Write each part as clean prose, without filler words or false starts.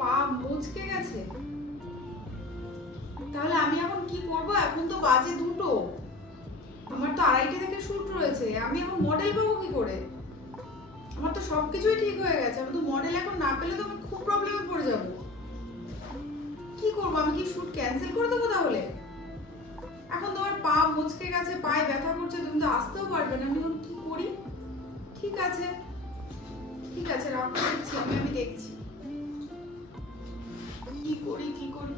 পা মুচকে গেছে। তাহলে আমি এখন কি করব? এখন তো বাজে 2টো, আমার তো 2:30 থেকে শুট রয়েছে। আমি এখন মডেল পাবো কি করে? আমার তো সবকিছুই ঠিক হয়ে গেছে, আমি তো মডেল এখন না পেলে তো আমি খুব প্রবলেমে পড়ে যাব। কি করব? আমি কি শুট ক্যান্সেল করে দেবো তাহলে? এখন তোমার পা মুচকে গেছে, পায়ে ব্যথা করছে, তুমি তো আসতেও পারবে না। আমি কি করি? ঠিক আছে ঠিক আছে, রাখো, দেখছি আমি দেখছি কি করি কি করি।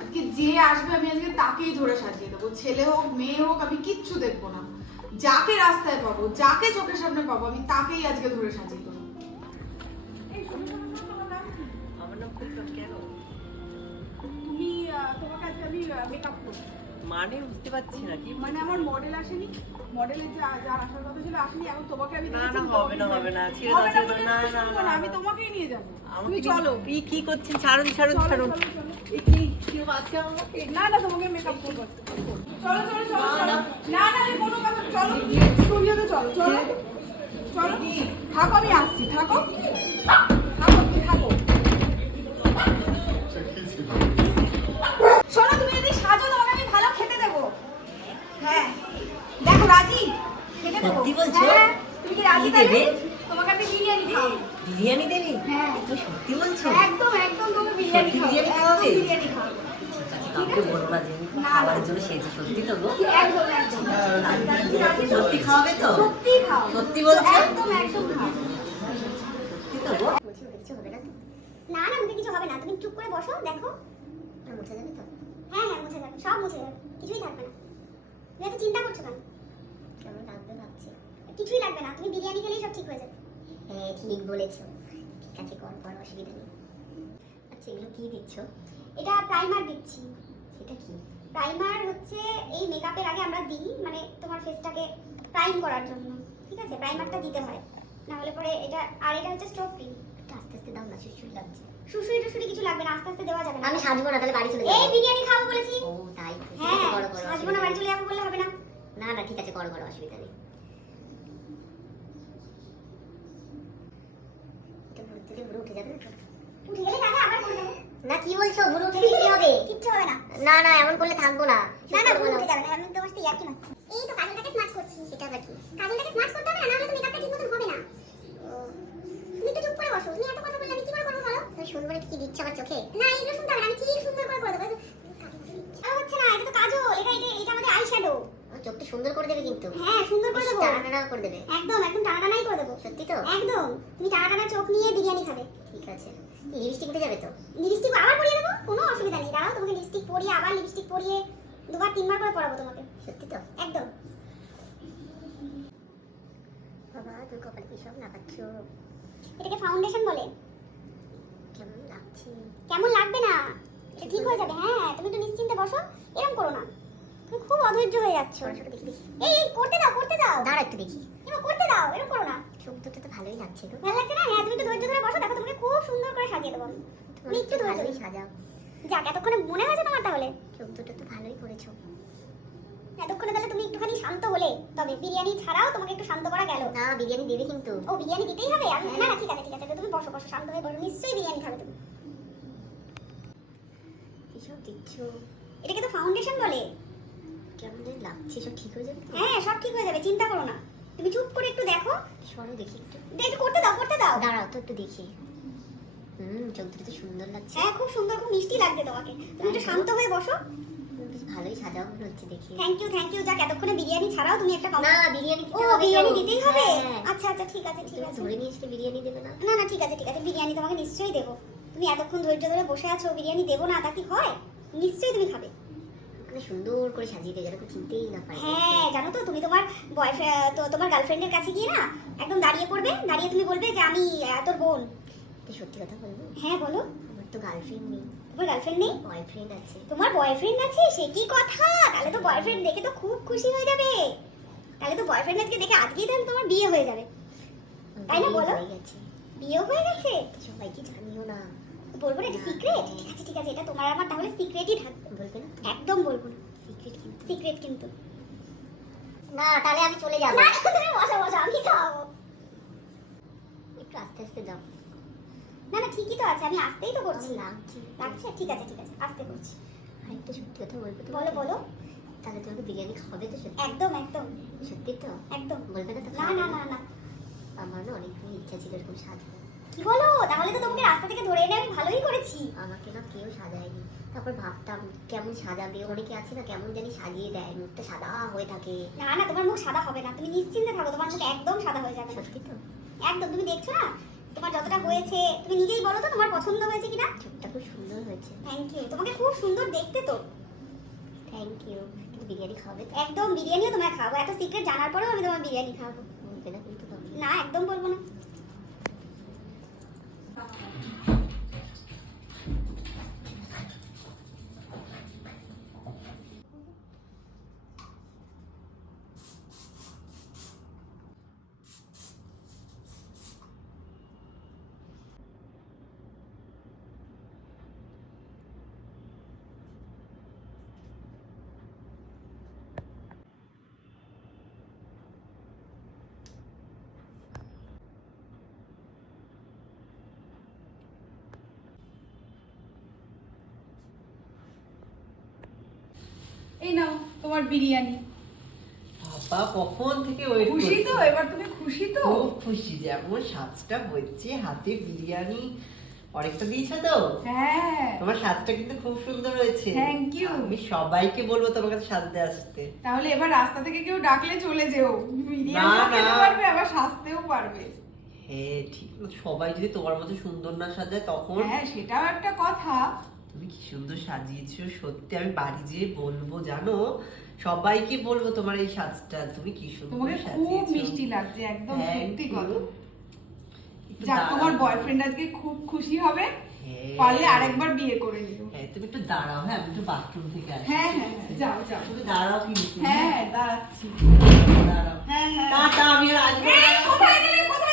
আজকে যে আসবে আমি আজকে তাকেই ধরে সাজিয়ে দেবো, ছেলে হোক মেয়ে হোক আমি কিচ্ছু দেখবো না। যাকে রাস্তায় পাবো, যাকে চোখের সামনে পাবো, আমি তাকেই আজকে ধরে সাজিয়ে দেবো। আমার নাম ফুলটন। কেন? তুমি তোমাকে আজকে আমি মেকআপ করবো। মানে বুঝতে পারছি না কি মানে আমার মডেল আসেনি, মডেলের যার আসার কথা ছিল আসেনি, এখন তোমাকে আমি না দেখেছি, না হবে না হবে না ছেড়ে দাও ছেড়ে দাও। না না না আমি তোমাকেই নিয়ে যাবো। তুমি তুমি চলো। কি করছেন? ছাড়ুন ছাড়ুন চলো, ছাড়ুন। চলো, চলো। কেউ আজকে আমাকে না না, তোমাকে মেকআপ করবো। চলো চলো চলো চলো। না না কোনো কথা, চলো স্টুডিওতে চলো চলো চলো। থাকো, আমি আসছি, থাকো থাকো তুমি থাকো। শোনো, তুমি যদি সাজো তোমাকে আমি ভালো খেতে দেবো। হ্যাঁ দেখো, রাজি? খেতে দেবো। সত্যি বলছো? হ্যাঁ, তুমি কি রাজি কি তাহলে? দেবে? তোমাকে আমি বিরিয়ানি খাওয়াবো। বিরিয়ানি দেবে? হ্যাঁ। তুমি সত্যি বলছো? একদম একদম, তোমাকে বিরিয়ানি সত্যি খাওয়াবো। বিরিয়ানি খাওয়াবে? একদম বিরিয়ানি খাওয়াবো। কাউকে বলো না যে না, না। খাবারের জন্য সেজে। সত্যি তো গো? একদম একদম। সত্যি খাওয়াবে তো? সত্যি খাও। সত্যি বলছো? একদম একদম খাও। সত্যি তো গো? বলছি ওকে কিছু হবে না তো? না না, মুখে কিছু হবে না, তুমি চুপ করে বসো, দেখো মুছে যাবে তো? হ্যাঁ হ্যাঁ মুছে যাবে, সব মুছে যাবে, কিছুই থাকবে না। তুমি এত চিন্তা করছো কেন? কেমন লাগবে ভাবছি। কিছুই লাগবে না, তুমি বিরিয়ানি খেলেই সব ঠিক হয়ে যাবে। হ্যাঁ ঠিক বলেছো, ঠিক আছে কর কর, অসুবিধা নেই। আচ্ছা এগুলো কি দিচ্ছ? এটা প্রাইমার দিচ্ছি। সেটা কি? প্রাইমার হচ্ছে এই মেকআপের আগে আমরা দিই, মানে তোমার ফেসটাকে প্রাইম করার জন্য, ঠিক আছে? প্রাইমারটা দিতে হয়, না হলে পরে এটা। আর এটা হচ্ছে স্ট্রোক ক্রিম। একটু আস্তে আস্তে দাও না, সুসুরি লাগছে। সুসুরি টুসুরি কিছু লাগবে না, আস্তে আস্তে দেওয়া যাবে না। আমি সাজবো না, তাহলে বাড়ি চলে যাবো। এই বিরিয়ানি খাবো বলেছি। ও তাই তো, ঠিক আছে করো করো, সাজবো না বাড়ি চলে যাবো বললে হবে না। না না ঠিক আছে করো করো, অসুবিধা নেই। এটা ভুরু থেকে ভুরু উঠে যাবে না? উঠে গেলে তাহলে আবার করে দেবো। না কি বলছো, ভুরু উঠে গেলে কি হবে? কিচ্ছু হবে না। না না এমন করলে থাকবো না। না না ভুরু উঠে যাবে না, আমি তোমার সাথে ইয়ার্কি মারছি। এই তো কাজলটাকে স্মাচ করছি। সেটা আবার কি? কাজলটাকে স্মাচ করতে হবে না, নাহলে তো মেকআপটা ঠিকমতো হবে না। তুমি একটু চুপ করে বসো, তুমি এত কথা বললে আমি কি করে করবো বলো? তুমি সুন্দর কি দিচ্ছ আমার চোখে? না এগুলো শুনতে হবে না, আমি ঠিক সুন্দর করে করে দেবো। আর হচ্ছে না, এটা তো কাজল, এটা আমাদের আই শ্যাডো। চোখটা সুন্দর করে দেবে কিন্তু। হ্যাঁ সুন্দর করে দেবো, টানা টানা করে দেবে। একদম একদম টানা টানাই করে দেবো। সত্যি তো? একদম। তুমি টানা টানা চোখ নিয়ে বিরিয়ানি খাবে। ঠিক আছে। লিপস্টিক উঠে যাবে তো? লিপস্টিক আবার পরিয়ে দেবো, কোনো অসুবিধা নেই। দাঁড়াও, তোমাকে লিপস্টিক পরিয়ে আবার লিপস্টিক পরিয়ে 2-3 বার করে পরাবো তোমাকে। সত্যি তো? একদম। বাবা তুমি কপালে কি সব লাগাচ্ছো? এটাকে ফাউন্ডেশন বলে। কেমন লাগছে? কেমন লাগবে না, এটা ঠিক হয়ে যাবে। হ্যাঁ তুমি একটু নিশ্চিন্তে বসো, এরকম করো না, তুমি খুব অধৈর্য হয়ে যাচ্ছ। দেখি দেখি। এই করতে দাও করতে দাও। দাঁড়া একটু দেখি। এবার করতে দাও, এরকম করো না। চোখ দুটো তো ভালোই লাগছে গো। ভালো লাগছে না? হ্যাঁ তুমি একটু ধৈর্য ধরে বসো, দেখো তোমাকে খুব সুন্দর করে সাজিয়ে দেবো আমি। তুমি একটু ধৈর্য সাজাও। যাক এতক্ষণে মনে হয়েছে তোমার তাহলে? চোখ দুটো তো ভালোই করেছো। এতক্ষণে তাহলে তুমি একটুখানি শান্ত হলে, তবে বিরিয়ানি ছাড়াও তোমাকে একটু শান্ত করা গেল না। বিরিয়ানি দেবে কিন্তু। ও বিরিয়ানি দিতেই হবে? আমি না না ঠিক আছে ঠিক আছে, তুমি বসো বসো, শান্ত হয়ে বসো, নিশ্চয়ই বিরিয়ানি খাবে তুমি। এসব দিচ্ছ? এটাকে তো ফাউন্ডেশন বলে। কেমন জানি লাগছে, সব ঠিক হয়ে যাবে? হ্যাঁ সব ঠিক হয়ে যাবে, চিন্তা করো না। তুমি চুপ করে একটু দেখো। সরো দেখি একটু। একটু করতে দাও করতে দাও। দাঁড়াও তো একটু দেখি। চোখ দুটো তো সুন্দর লাগছে। হ্যাঁ খুব সুন্দর, খুব মিষ্টি লাগছে তোমাকে। তুমি একটু শান্ত হয়ে বসো। বেশ ভালোই সাজাও মনে হচ্ছে দেখি। Thank you. যাক এতক্ষণে বিরিয়ানি ছাড়াও তুমি একটা না বিরিয়ানি দিতে হবে। ও বিরিয়ানি দিতেই হবে? আচ্ছা আচ্ছা ঠিক আছে ঠিক আছে। ধরে নিয়ে এসে বিরিয়ানি দেবে না? না না ঠিক আছে ঠিক আছে, বিরিয়ানি তোমাকে নিশ্চয়ই দেবো। তুমি এতক্ষণ ধৈর্য ধরে বসে আছো, বিরিয়ানি দেবো না তা কি হয়? নিশ্চয়ই তুমি খাবে। মানে সুন্দর করে সাজিয়ে দিয়ে যাবে, চিনতেই না পারে। হ্যাঁ জানো তো, তুমি তোমার বয়ফ্রেন্ড তো তোমার গার্লফ্রেন্ডের কাছে গিয়ে না একদম দাঁড়িয়ে পড়বে, দাঁড়িয়ে তুমি বলবে যে আমি তোর বোন। এটা সত্যি কথা বলবো? হ্যাঁ বলো। আমার তো গার্লফ্রেন্ড নেই। তোমার গার্লফ্রেন্ড নেই? বয়ফ্রেন্ড আছে। তোমার বয়ফ্রেন্ড আছে? সে কি কথা, তাহলে তো বয়ফ্রেন্ড দেখে তো খুব খুশি হয়ে যাবে। তাহলে তো বয়ফ্রেন্ড আজকে দেখে আজকেই তাহলে তোমার বিয়ে হয়ে যাবে, তাই না? বলো। বিয়ে হয়ে গেছে? সবাইকে জানিও না। বলবো না, এটা সিক্রেট। ঠিক আছে এটা তোমার আমার তাহলে সিক্রেটই থাকবে। বলবে না? একদম বলবো না, সিক্রেট কিন্তু। না তাহলে আমি চলে যাব। না তুমি বসো বসো, আমি খাওয়াবো। একটু আস্তে আস্তে যাও। না না ঠিকই তো আছে, আমি আসতেই তো করছি। লাগছে? ঠিক আছে ঠিক আছে, আসতে করছি। আর একটা সত্যি কথা বলবো তো? বলো বলো। তাহলে তোমাকে বিরিয়ানি খাওয়াবে তো সত্যি? একদম একদম সত্যি তো? একদম। বলবে না তো? না না না না। আমার না অনেকদিন ইচ্ছা ছিল এরকম সাজানো। কি বলো? তাহলে তো তোমাকে রাস্তা থেকে ধরে এনে আমি ভালোই করেছি। আমাকে না কেউ সাজায়নি। তারপর ভাবতাম কেমন সাজাবে, অনেকে আছে না কেমন জানি সাজিয়ে দেয়, মুখটা সাদা হয়ে থাকে। না না, তোমার মুখ সাদা হবে না, তুমি নিশ্চিন্তে থাকো, তোমার মুখ একদম সাদা হয়ে যাবে না। সত্যি তো? একদম। তুমি দেখছো না তোমার যতটা হয়েছে, তুমি নিজেই বলো তো তোমার পছন্দ হয়েছে কিনা। চোখটা খুব সুন্দর হয়েছে। থ্যাংক ইউ, তোমাকে খুব সুন্দর দেখতে তো। Thank you. কিন্তু বিরিয়ানি খাওয়াবে তো? একদম, বিরিয়ানিও তোমায় খাবো। এত সিক্রেট জানার পরেও আমি তোমার বিরিয়ানি খাবো। বলবে না কিন্তু তুমি? না একদম বলবো না। এই নাও তোমার বিরিয়ানি। বাবা কখন থেকে ওয়েট খুশি তো? এবার তুমি খুশি তো? খুব খুশি, যেমন সাজটা হচ্ছে, হাতে বিরিয়ানি অনেকটা দিয়েছে তো। হ্যাঁ। তোমার সাজটা কিন্তু খুব সুন্দর হয়েছে। Thank you. আমি সবাইকে বলবো তোমার কাছে সাজতে আসতে। তাহলে এবার রাস্তা থেকে কেউ ডাকলে চলে যেও, বিরিয়ানি না, খেতে না। পারবে আবার সাজতেও পারবে। হ্যাঁ ঠিক, সবাই যদি তোমার মতো সুন্দর না সাজায় তখন। হ্যাঁ সেটাও একটা কথা। তুমি কি সুন্দর সাজিয়েছো, সত্যি আমি বাড়ি যেয়ে বলবো, জানো সবাইকে বলবো তোমার এই সাজটা, তুমি কি সুন্দর তোমাকে খুব সাজিয়েছো। মিষ্টি লাগছে, একদম Thank সত্যি you. কথা। একটু যাক, দাঁড়াও। তোমার বয়ফ্রেন্ড আজকে খুব খুশি হবে। হ্যাঁ। পারলে আরেকবার বিয়ে করে নিও। হ্যাঁ তুমি একটু দাঁড়াও, হ্যাঁ আমি একটু বাথরুম থেকে আসি। হ্যাঁ হ্যাঁ হ্যাঁ, যাও যাও। তুমি দাঁড়াও কিন্তু। হ্যাঁ দাঁড়াচ্ছি। দাঁড়াও। হ্যাঁ হ্যাঁ। টাটা, আমি আর আসবো না। এই, কোথায় গেলে কোথায়